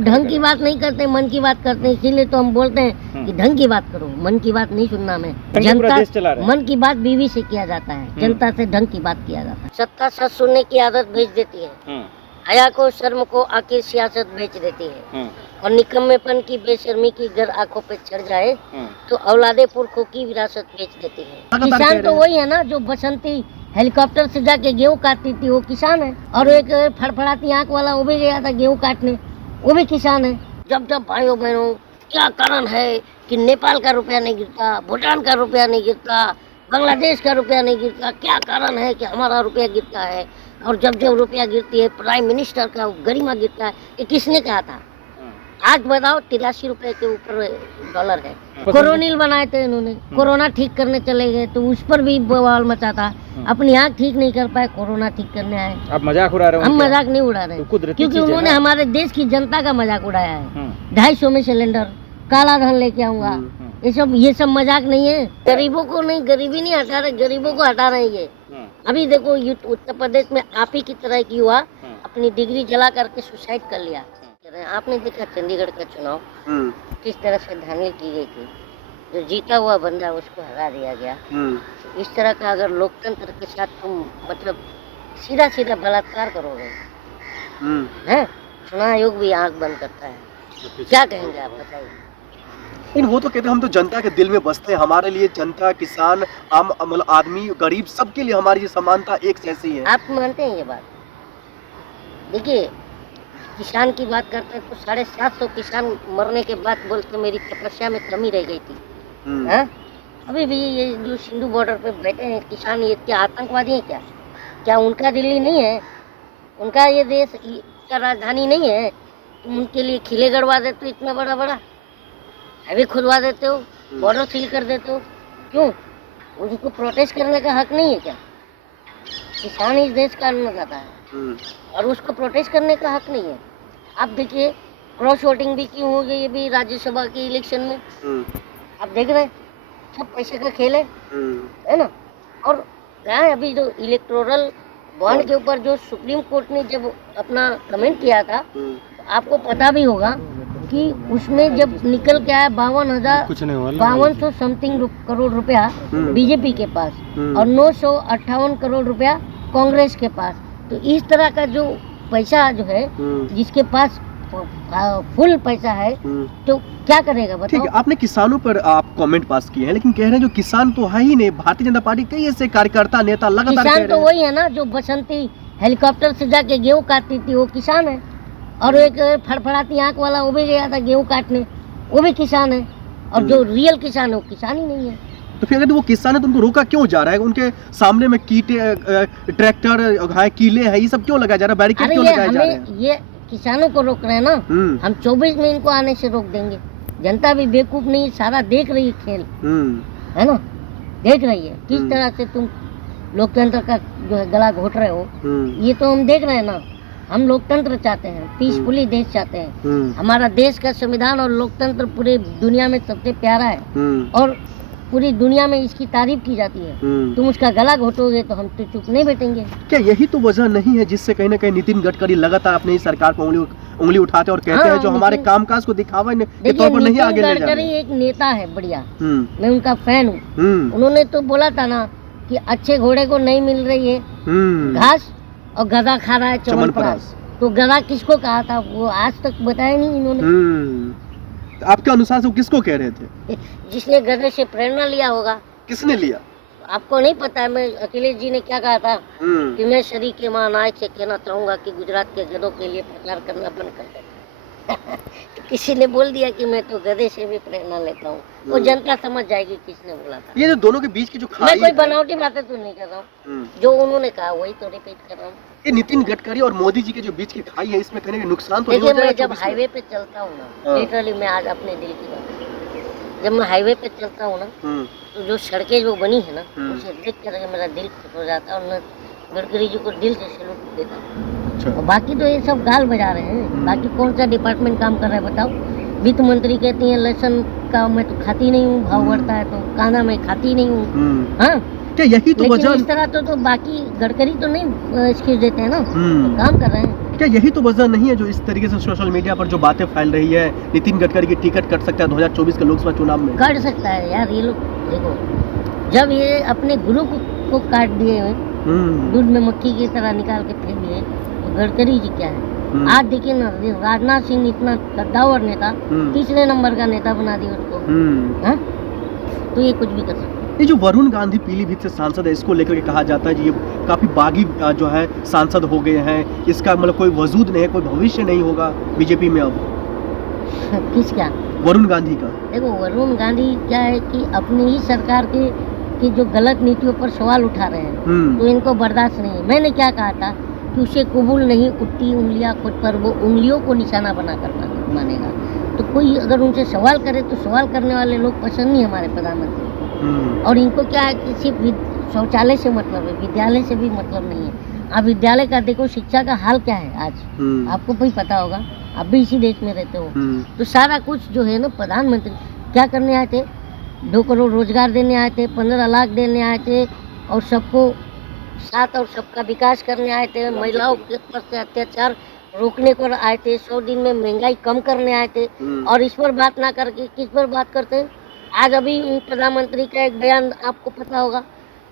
बात ढंग की बात नहीं करते, मन की बात करते हैं, इसीलिए तो हम बोलते हैं कि ढंग की बात करो, मन की बात नहीं सुनना में। जनता मन की बात बीवी से किया जाता है, जनता से ढंग की बात किया जाता है। सत्ता सच सुनने की आदत भेज देती है, हया को शर्म को आखिर सियासत बेच देती है, और निकम्मेपन की बेशर्मी की घर आंखों पे चढ़ जाए तो औलादे पुरखों की विरासत बेच देती है। किसान तो वही है ना जो बसंती हेलीकॉप्टर से जाके गेहूं काटती थी, वो किसान है। और एक फड़फड़ाती आंख वाला वो भी गया था गेहूं काटने, वो भी किसान है। जब जब भाइयों बहनों क्या कारण है कि नेपाल का रुपया नहीं गिरता, भूटान का रुपया नहीं गिरता, बांग्लादेश का रुपया नहीं गिरता, क्या कारण है कि हमारा रुपया गिरता है? और जब जब रुपया गिरती है, प्राइम मिनिस्टर का गरिमा गिरता है, ये किसने कहा था? आज बताओ 83 रुपए के ऊपर डॉलर है। कोरोनिल बनाए थे इन्होंने, कोरोना ठीक करने चले गए तो उस पर भी बवाल मचा था। अपनी आँख ठीक नहीं कर पाए, कोरोना ठीक करने आए। आप मजाक उड़ा रहे हो? हम मजाक नहीं उड़ा रहे, क्योंकि उन्होंने हमारे देश की जनता का मजाक उड़ाया है। 250 में सिलेंडर, काला धन लेके आऊंगा, ये सब मजाक नहीं है। गरीबों को नहीं, गरीबी नहीं हटा रहे, गरीबों को हटा रहे हैं ये। अभी देखो उत्तर प्रदेश में आप ही की तरह एक युवा अपनी डिग्री जला करके सुसाइड कर लिया। आपने देखा चंडीगढ़ का चुनाव किस तरह से धांधली की गई थी, जो जीता हुआ बंदा उसको हरा दिया गया। इस तरह का अगर लोकतंत्र के साथ तुम मतलब सीधा सीधा बलात्कार करोगे, हैं? चुनाव आयोग भी आंख बंद करता है, क्या कहेंगे आप बताइए? लेकिन वो तो कहते हैं हम तो जनता के दिल में बसते हैं, हमारे लिए जनता, किसान, आम मतलब आदमी, गरीब, सबके लिए हमारी ये समानता एक जैसी है। आप मानते हैं ये बात? देखिए, किसान की बात करते हैं तो 750 किसान मरने के बाद बोलते मेरी तपस्या में कमी रह गई थी। अभी भी ये जो सिंधु बॉर्डर पे बैठे हैं किसान, ये क्या आतंकवादी है क्या? क्या उनका दिल्ली नहीं है? उनका ये देश का राजधानी नहीं है? तुम उनके लिए किले गड़वा देते हो, इतना बड़ा बड़ा हाईवे खुदवा देते हो, बॉर्डर सील कर देते हो, क्यों? उनको प्रोटेस्ट करने का हक नहीं है क्या? किसान इस देश का अन्नदाता है और उसको प्रोटेस्ट करने का हक नहीं है। आप देखिए क्रॉस वोटिंग भी क्यों हो गई अभी राज्यसभा के इलेक्शन में, आप देख रहे हैं सब पैसे का खेल है ना। और क्या है अभी जो इलेक्टोरल बॉन्ड के ऊपर जो सुप्रीम कोर्ट ने जब अपना कमेंट किया था, तो आपको पता भी होगा कि उसमें जब निकल के आया 52,500 समथिंग करोड़ रुपया बीजेपी के पास और 958 करोड़ रुपया कांग्रेस के पास। तो इस तरह का जो पैसा जो है जिसके पास फुल पैसा है तो क्या करेगा बताओ? ठीक है, आपने किसानों पर आप कमेंट पास किए हैं, लेकिन कह रहे हैं जो किसान तो है ही नहीं, भारतीय जनता पार्टी कई ऐसे कार्यकर्ता नेता लगातार किसान तो वही है ना जो बसंती हेलीकॉप्टर से जाके गेहूं काटती थी, वो किसान है। और एक फड़फड़ाती आंख वाला वो भी गया था गेहूं काटने, वो भी किसान है। और जो रियल किसान है वो किसान ही नहीं है। तो फिर अगर वो किसान है तो उनको रोका क्यों जा रहा है? उनके सामने में कीटे, ट्रैक्टर है, कीले है, ये सब क्यों लगाया जा रहा है? बैरिकेड क्यों लगाए जा रहे हैं? ये किसानों को रोक रहे हैं ना, हम 24 में इनको आने से रोक देंगे। जनता भी बेवकूफ नहीं, सारा देख रही है खेल, है ना, देख रही है किस तरह से तुम लोकतंत्र का जो है गला घोट रहे हो। ये तो हम देख रहे हैं ना। हम लोकतंत्र चाहते हैं, पीसफुली देश चाहते हैं। हमारा देश का संविधान और लोकतंत्र पूरे दुनिया में सबसे प्यारा है और पूरी दुनिया में इसकी तारीफ की जाती है। तुम उसका गला घोटोगे तो हम तो चुप नहीं बैठेंगे। क्या यही तो वजह नहीं है जिससे कहीं ना कहीं नितिन गडकरी लगातार अपनी सरकार को उंगली उठाते और कहते हैं जो हमारे कामकाज को दिखावा के तौर पर नहीं आगे ले जा रहे? गडकरी एक नेता है बढ़िया, मैं उनका फैन हूँ। उन्होंने तो बोला था ना कि अच्छे घोड़े को नहीं मिल रही है घास और गधा खा रहा है च्यवनप्राश। तो गधा किसको कहा था वो आज तक बताया नहीं इन्होंने। आपके अनुसार से वो किसको कह रहे थे? जिसने गधे से प्रेरणा लिया होगा। किसने लिया? आपको नहीं पता है? मैं अखिलेश जी ने क्या कहा था कि मैं शरीक के महानायक से कहना चाहूंगा कि गुजरात के गधों के लिए प्रचार करना बंद कर दे। तो किसी ने बोल दिया कि मैं तो गधे से भी प्रेरणा लेता हूँ, वो जनता समझ जाएगी किसने बोला था। ये जो दोनों के बीच की जो खाई मैं कोई बनावटी बातें तो नहीं कर रहा हूँ, जो उन्होंने कहा वही तो रिपीट कर रहा हूँ। ये नितिन गडकरी और मोदी जी के जो बीच की खाई है, इसमें कहने के नुकसान तो देखिए, मैं जब हाईवे पे चलता हूँ ना, लिटरली मैं आज अपने दिल की बात, जब मैं हाईवे पे चलता हूँ ना तो जो सड़कें जो बनी है ना उसे देख कर मेरा दिल खुश हो जाता है और मैं गडकरी जी को दिल से सैल्यूट देता हूँ। और बाकी तो ये सब गाल बजा रहे हैं। बाकी कौन सा डिपार्टमेंट काम कर रहा है बताओ? वित्त मंत्री कहती है लहसुन का मैं तो खाती नहीं हूँ, भाव बढ़ता है तो कांदा मैं खाती नहीं हूँ। हाँ, क्या यही तो वजह? इस तरह तो बाकी गडकरी तो नहीं एक्सक्यूज देते हैं ना, तो काम कर रहे हैं। क्या यही तो वजह नहीं है जो इस तरीके से सोशल मीडिया पर जो बातें फैल रही है, नितिन गडकरी की टिकट कट सकता है 2024 के लोकसभा चुनाव में? काट सकता है यार, ये लोग देखो, जब ये अपने गुरु को काट दिए हुए, दूध में मक्खी की तरह निकाल के फेंक दिए, तो गडकरी जी क्या है? आज देखिए ना, राजनाथ सिंह इतना कद्दावर नेता, तीसरे नंबर का नेता बना दिया उसको। हाँ? तो ये कुछ भी कर सकते। ये जो वरुण गांधी पीलीभीत से सांसद है, इसको लेकर के कहा जाता है कि ये काफी बागी जो है सांसद हो गए हैं, इसका मतलब कोई वजूद नहीं है, कोई भविष्य नहीं होगा बीजेपी में अब। किसका? वरुण गांधी का। देखो, वरुण गांधी क्या है कि अपनी ही सरकार की जो गलत नीतियों पर सवाल उठा रहे हैं, तो इनको बर्दाश्त नहीं है। मैंने क्या कहा था कि उसे कबूल नहीं उठती उंगलियां खुद पर, वो उंगलियों को निशाना बना कर मानेगा। तो कोई अगर उनसे सवाल करे तो सवाल करने वाले लोग पसंद नहीं हमारे प्रधानमंत्री को। और इनको क्या है कि सिर्फ शौचालय से मतलब है, विद्यालय से भी मतलब नहीं है। आप विद्यालय का देखो, शिक्षा का हाल क्या है आज, आपको भी पता होगा, आप भी इसी देश में रहते हो। तो सारा कुछ जो है ना, प्रधानमंत्री क्या करने आए थे? 2 करोड़ रोजगार देने आए थे, 15 लाख देने आए थे, और सबको साथ और सबका विकास करने आए थे। महिलाओं के ऊपर से अत्याचार रोकने को आए थे, 100 दिन में महंगाई कम करने आए थे। और इस पर बात ना करके किस पर बात करते हैं? आज अभी प्रधानमंत्री का एक बयान आपको पता होगा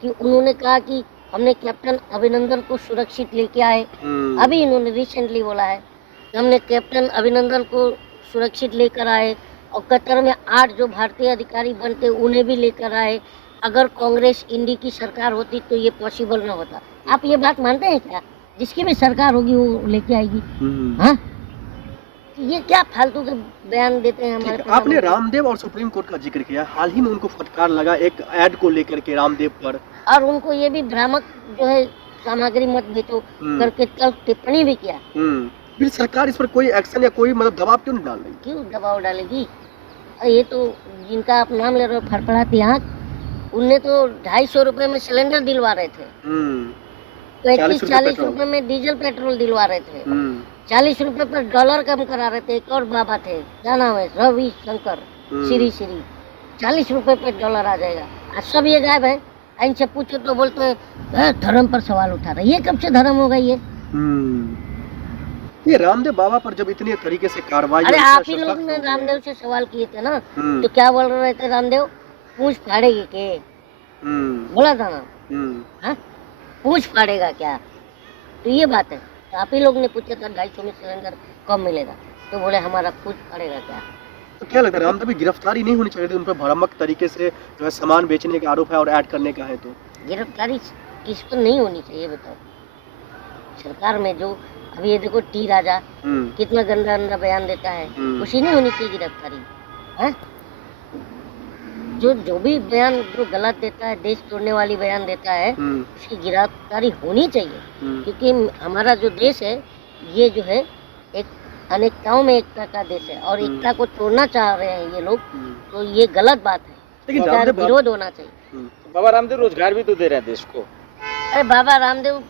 कि उन्होंने कहा कि हमने कैप्टन अभिनंदन को सुरक्षित लेके आए। अभी इन्होंने रिसेंटली बोला है कि हमने कैप्टन अभिनंदन को सुरक्षित लेकर आए, और कतर में 8 जो भारतीय अधिकारी बनते उन्हें भी लेकर आए। अगर कांग्रेस इंडी की सरकार होती तो ये पॉसिबल न होता। आप ये बात मानते हैं क्या? जिसकी भी सरकार होगी वो लेके आएगी। हाँ, ये क्या फालतू के बयान देते हैं हमारे। आपने रामदेव और सुप्रीम कोर्ट का जिक्र किया, हाल ही में उनको फटकार लगा एक ऐड को लेकर के रामदेव पर, और उनको ये भी भ्रामक जो है सामग्री मत बेचो करके कल टिप्पणी भी किया। फिर सरकार इस पर कोई एक्शन या कोई मतलब दबाव क्यों नहीं डाल रही? क्यों दबाव डालेगी? ये तो जिनका आप नाम ले रहे हो, फड़फड़ाती आँख, उनने तो 250 रुपए में सिलेंडर दिलवा रहे थे, 35-40 रुपए में डीजल पेट्रोल दिलवा रहे थे, 40 रुपए पर डॉलर कम करा रहे थे। एक और बाबा थे, क्या नाम है, रवि शंकर श्री 40 रुपए पर डॉलर आ जाएगा। आज सब ये गायब है। इनसे पूछो तो बोलते हैं धर्म पर सवाल उठा रहे। ये कब से धर्म हो गई है? ये रामदेव बाबा पर जब इतने तरीके से कार्रवाई, अरे आप ही लोग ने रामदेव से सवाल किए थे ना, तो क्या बोल रहे थे? रामदेव पूछ फाड़ेगी के बोला था ना, हाँ? पूछ फाड़ेगा क्या? तो ये बात है। तो आप ही लोग ने पूछा था 250 में सिलेंडर कब मिलेगा, तो बोले हमारा पूछ फाड़ेगा क्या? तो क्या लगता है रामदेव की गिरफ्तारी नहीं होनी चाहिए थी? उन पर भ्रामक तरीके से जो है सामान बेचने का आरोप है और ऐड करने का है, तो गिरफ्तारी किस पर नहीं होनी चाहिए बताओ? सरकार में जो अभी ये देखो टी राजा कितना गंदा गंदा बयान देता है, उसी नहीं होनी चाहिए गिरफ्तारी? है जो भी बयान जो गलत देता है, देश तोड़ने वाली बयान देता है, उसकी गिरफ्तारी होनी चाहिए। क्योंकि हमारा जो देश है ये जो है एक अनेकताओं में एकता का देश है, और एकता को तोड़ना चाह रहे हैं ये लोग, तो ये गलत बात है। लेकिन विरोध होना चाहिए। बाबा रामदेव रोजगार भी तो दे रहे हैं देश को। अरे बाबा रामदेव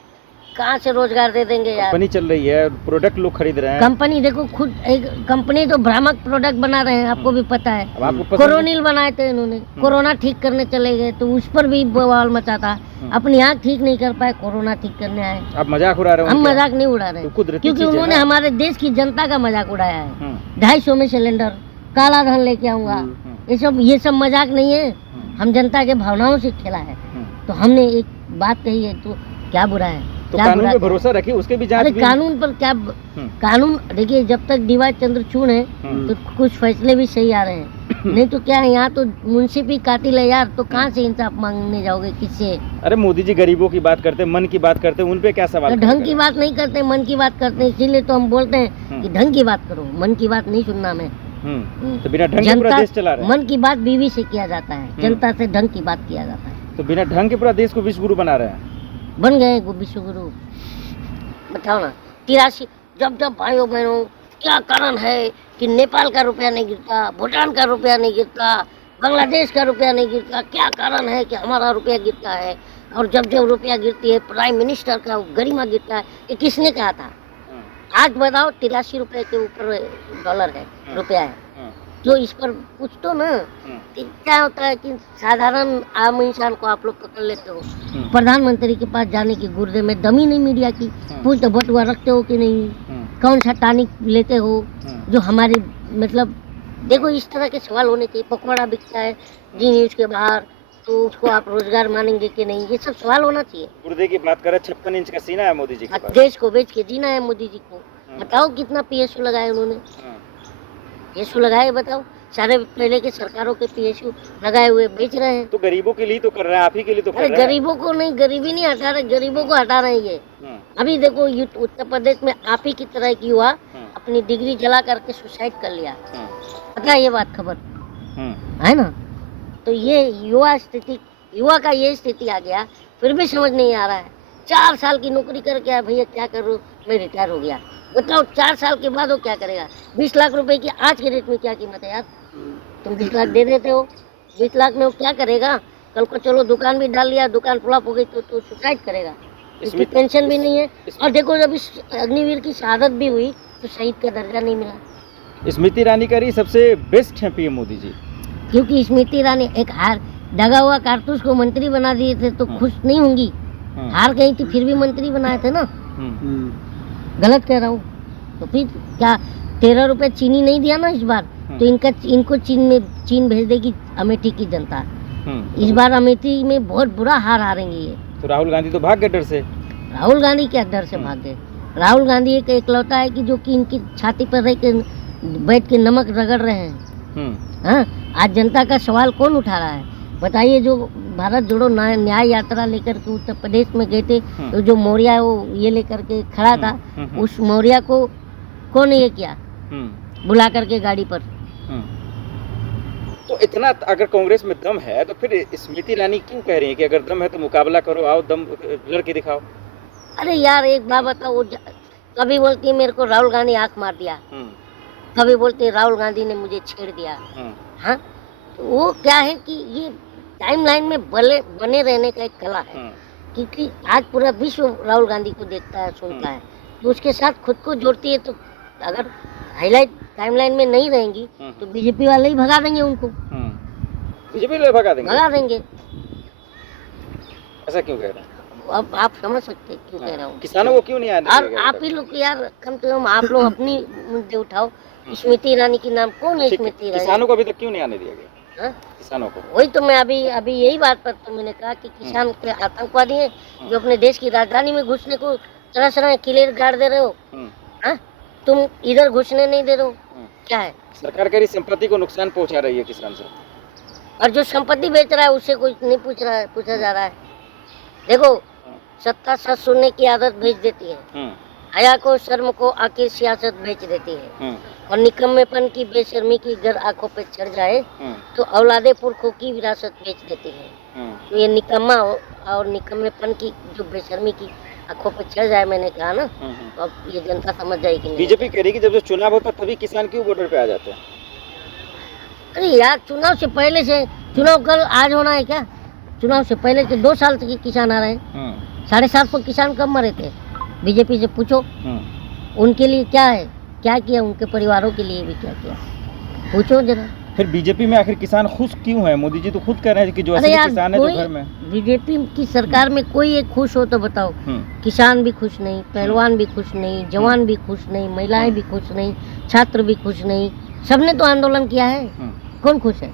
कहाँ से रोजगार दे देंगे यार? कंपनी चल रही है, प्रोडक्ट लोग खरीद रहे हैं। कंपनी देखो, खुद एक कंपनी तो भ्रामक प्रोडक्ट बना रहे हैं, आपको भी पता है। कोरोनिल बनाए थे इन्होंने, कोरोना ठीक करने चले गए तो उस पर भी बवाल मचा था। अपनी आँख ठीक नहीं कर पाए, कोरोना ठीक करने आए। आप मजाक उड़ा रहे हो? हम मजाक नहीं उड़ा रहे, क्योंकि उन्होंने हमारे देश की जनता का मजाक उड़ाया है। 250 में सिलेंडर, काला धन लेके आऊंगा, ये सब मजाक नहीं है। हम जनता के भावनाओं से खेला है। तो हमने एक बात कही है, तो क्या बुरा है? तो कानून पे भरोसा रखिए, उसके भी जांच भी। कानून पर क्या कानून? देखिए, जब तक डीवाई चंद्रचूड़ है तो कुछ फैसले भी सही आ रहे हैं। नहीं तो क्या है, यहाँ तो मुंसिफी कातिल है यार, तो कहाँ से इंसाफ मांगने जाओगे? किससे? अरे मोदी जी गरीबों की बात करते, मन की बात करते, उन पे क्या सवाल? तो ढंग की बात नहीं करते, मन की बात करते हैं। इसीलिए तो हम बोलते हैं कि ढंग की बात करो, मन की बात नहीं सुनना मैं। तो बिना ढंग के पूरा देश चला रहे हैं। मन की बात बीवी से किया जाता है, जनता से ढंग की बात किया जाता है। तो बिना ढंग के पूरा देश को विश्व गुरु बना रहे हैं। बन गए विश्व गुरु। बताओ ना, 83 जब भाइयों बहनों, क्या कारण है कि नेपाल का रुपया नहीं गिरता, भूटान का रुपया नहीं गिरता, बांग्लादेश का रुपया नहीं गिरता? क्या कारण है कि हमारा रुपया गिरता है? और जब रुपया गिरती है, प्राइम मिनिस्टर का गरिमा गिरता है। ये किसने कहा था? आज बताओ, 83 रुपए के ऊपर डॉलर है, रुपया है। तो इस पर कुछ तो ना, क्या होता है कि साधारण आम इंसान को आप लोग पकड़ लेते हो। प्रधानमंत्री के पास जाने की गुर्दे में दम ही नहीं मीडिया की। पूछ तो बटुआ रखते हो कि नहीं? कौन सा टॉनिक लेते हो जो हमारे मतलब देखो इस तरह के सवाल होने चाहिए। पकौड़ा बिकता है जी न्यूज के बाहर तो उसको आप रोजगार मानेंगे कि नहीं, ये सब सवाल होना चाहिए। गुर्दे की बात करें, 56 इंच का सीना है मोदी जी के पास। देश को बेच के जीना है मोदी जी को। बताओ कितना पीएसयू लगाए उन्होंने, पीएसयू लगाए बताओ। सारे पहले के सरकारों के पीएसयू लगाए हुए बेच रहे हैं। तो गरीबों के लिए तो कर रहे हैं, आप ही के लिए तो कर अरे रहे हैं। गरीबों को नहीं, गरीबी नहीं हटा रहे, गरीबों को हटा रहे हैं ये। अभी देखो उत्तर प्रदेश में आप ही की तरह एक युवा अपनी डिग्री जला करके सुसाइड कर लिया, पता है ये बात, खबर है ना। तो ये युवा का ये स्थिति आ गया, फिर भी समझ नहीं आ रहा है। 4 साल की नौकरी करके आया, भैया क्या करूँ मैं रिटायर हो गया। बताओ 4 साल के बाद वो क्या करेगा। 20 लाख रुपए की आज के रेट में क्या कीमत है यार। तुम 20 लाख दे देते हो, 20 लाख में वो क्या करेगा। कल को चलो दुकान भी डाल लिया, दुकान फ्लॉप हो गई तो सुसाइड करेगा, इसकी पेंशन भी नहीं है। और देखो जब इस अग्निवीर की शहादत भी हुई तो शहीद का दर्जा नहीं मिला। स्मृति ईरानी का ही सबसे बेस्ट है पीएम मोदी जी, क्योंकि स्मृति ईरानी एक हार दगा हुआ कारतूस को मंत्री बना दिए थे तो खुश नहीं होंगी। हार गई थी फिर भी मंत्री बनाए थे ना। गलत कह रहा हूँ तो फिर क्या 13 रुपए चीनी नहीं दिया ना इस बार, तो इनको चीन भेज देगी अमेठी की जनता। इस बार अमेठी में बहुत बुरा हार हारेंगे ये। तो राहुल गांधी तो भाग गए डर से। राहुल गांधी क्या डर से भाग गए। राहुल गांधी एक इकलौता है कि जो कि इनकी छाती पर रह के बैठ के नमक रगड़ रहे हैं। हाँ, आज जनता का सवाल कौन उठा रहा है बताइए। जो भारत जोड़ो न्याय यात्रा लेकर के उत्तर प्रदेश में गए थे, तो जो मौर्य वो ये लेकर के खड़ा था, उस मौर्य को कौन ये किया बुला करके गाड़ी पर। तो इतना अगर कांग्रेस में दम है तो फिर स्मृति ईरानी क्यों कह रही है कि अगर दम है तो मुकाबला करो, आओ दम लड़के दिखाओ। अरे यार एक बात बताओ, वो कभी बोलती है मेरे को राहुल गांधी आंख मार दिया, कभी बोलते हैं राहुल गांधी ने मुझे छेड़ दिया। हाँ, तो वो क्या है कि ये टाइमलाइन में बने रहने का एक कला है, क्योंकि आज पूरा विश्व राहुल गांधी को देखता है, सुनता है, तो उसके साथ खुद को जोड़ती है। तो अगर हाईलाइट टाइमलाइन में नहीं रहेंगी तो बीजेपी वाले ही भगा देंगे उनको। बीजेपी वाले भगा देंगे। ऐसा क्यों कह रहे हैं? अब आप समझ सकते हैं क्यों कह रहा हूँ। किसानों को क्यों नहीं आने और आप ही लोग यार कम से कम आप लोग अपनी मुद्दे उठाओ। स्मृति ईरानी की नाम कौन है? स्मृति ईरानी किसानों को अभी तक क्यों नहीं आने दिया गया? हाँ? किसानों को वही तो मैं अभी यही बात पर तो मैंने कहा कि किसान के आतंकवादी हैं जो अपने देश की राजधानी में घुसने को तरह किले गाड़ दे रहे हो। हाँ? तुम इधर घुसने नहीं दे रहे हो, क्या है? सरकार कह रही संपत्ति को नुकसान पहुंचा रही है किसान से, और जो संपत्ति बेच रहा है उससे कुछ नहीं पूछा जा रहा है। देखो सत्ता सच सुनने की आदत भेज देती है, हया को शर्म को आके सियासत बेच देती है, और निकम्मेपन की बेशर्मी की अगर आंखों पे चढ़ जाए तो औलादे पुरखों की विरासत बेच देती है। तो ये निकम्मा और निकम्मेपन की जो बेशर्मी की आंखों पे चढ़ जाए, मैंने कहा ना, तो अब ये जनता समझ जाएगी। बीजेपी कह रही कि जब जो चुनाव होता तभी किसान क्यों बॉर्डर पे आ जाते हैं? अरे यार चुनाव से पहले से, चुनाव कल आज होना है क्या? चुनाव से पहले के 2 साल तक किसान आ रहे हैं। 750 किसान कब मरे थे? बीजेपी से पूछो। उनके लिए क्या है, क्या किया, उनके परिवारों के लिए भी क्या किया, पूछो जरा। फिर बीजेपी में आखिर किसान खुश क्यों है? मोदी जी तो खुद कह रहे हैं कि जो असली किसान है जो घर में। बीजेपी की सरकार में कोई एक खुश हो तो बताओ। किसान भी खुश नहीं, पहलवान भी खुश नहीं, जवान भी खुश नहीं, महिलाएं भी खुश नहीं, छात्र भी खुश नहीं, सबने तो आंदोलन किया है। कौन खुश है?